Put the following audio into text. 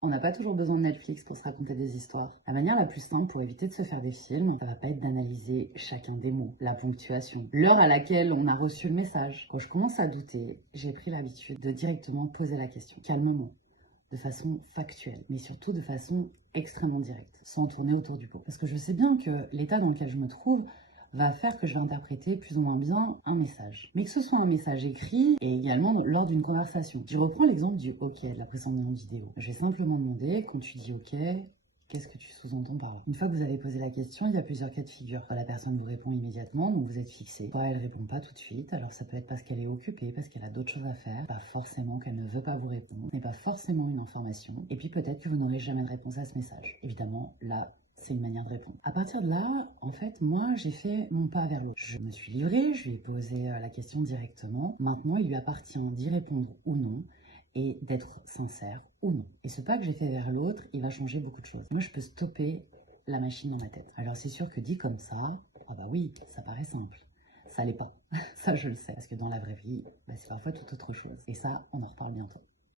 On n'a pas toujours besoin de Netflix pour se raconter des histoires. La manière la plus simple pour éviter de se faire des films, ça va pas être d'analyser chacun des mots, la ponctuation, l'heure à laquelle on a reçu le message. Quand je commence à douter, j'ai pris l'habitude de directement poser la question, calmement, de façon factuelle, mais surtout de façon extrêmement directe, sans tourner autour du pot. Parce que je sais bien que l'état dans lequel je me trouve va faire que je vais interpréter plus ou moins bien un message. Mais que ce soit un message écrit et également lors d'une conversation. Je reprends l'exemple du OK de la précédente vidéo. Je vais simplement demander, quand tu dis OK, qu'est-ce que tu sous-entends par là? Une fois que vous avez posé la question, il y a plusieurs cas de figure. Soit la personne vous répond immédiatement, donc vous êtes fixé. Soit elle répond pas tout de suite, alors ça peut être parce qu'elle est occupée, parce qu'elle a d'autres choses à faire, pas forcément qu'elle ne veut pas vous répondre, n'est pas forcément une information, et puis peut-être que vous n'aurez jamais de réponse à ce message. Évidemment, là, c'est une manière de répondre. À partir de là, en fait, moi, j'ai fait mon pas vers l'autre. Je me suis livrée, je lui ai posé la question directement. Maintenant, il lui appartient d'y répondre ou non et d'être sincère ou non. Et ce pas que j'ai fait vers l'autre, il va changer beaucoup de choses. Moi, je peux stopper la machine dans ma tête. Alors, c'est sûr que dit comme ça, ah bah oui, ça paraît simple. Ça l'est pas. Ça, je le sais. Parce que dans la vraie vie, bah, c'est parfois tout autre chose. Et ça, on en reparle bientôt.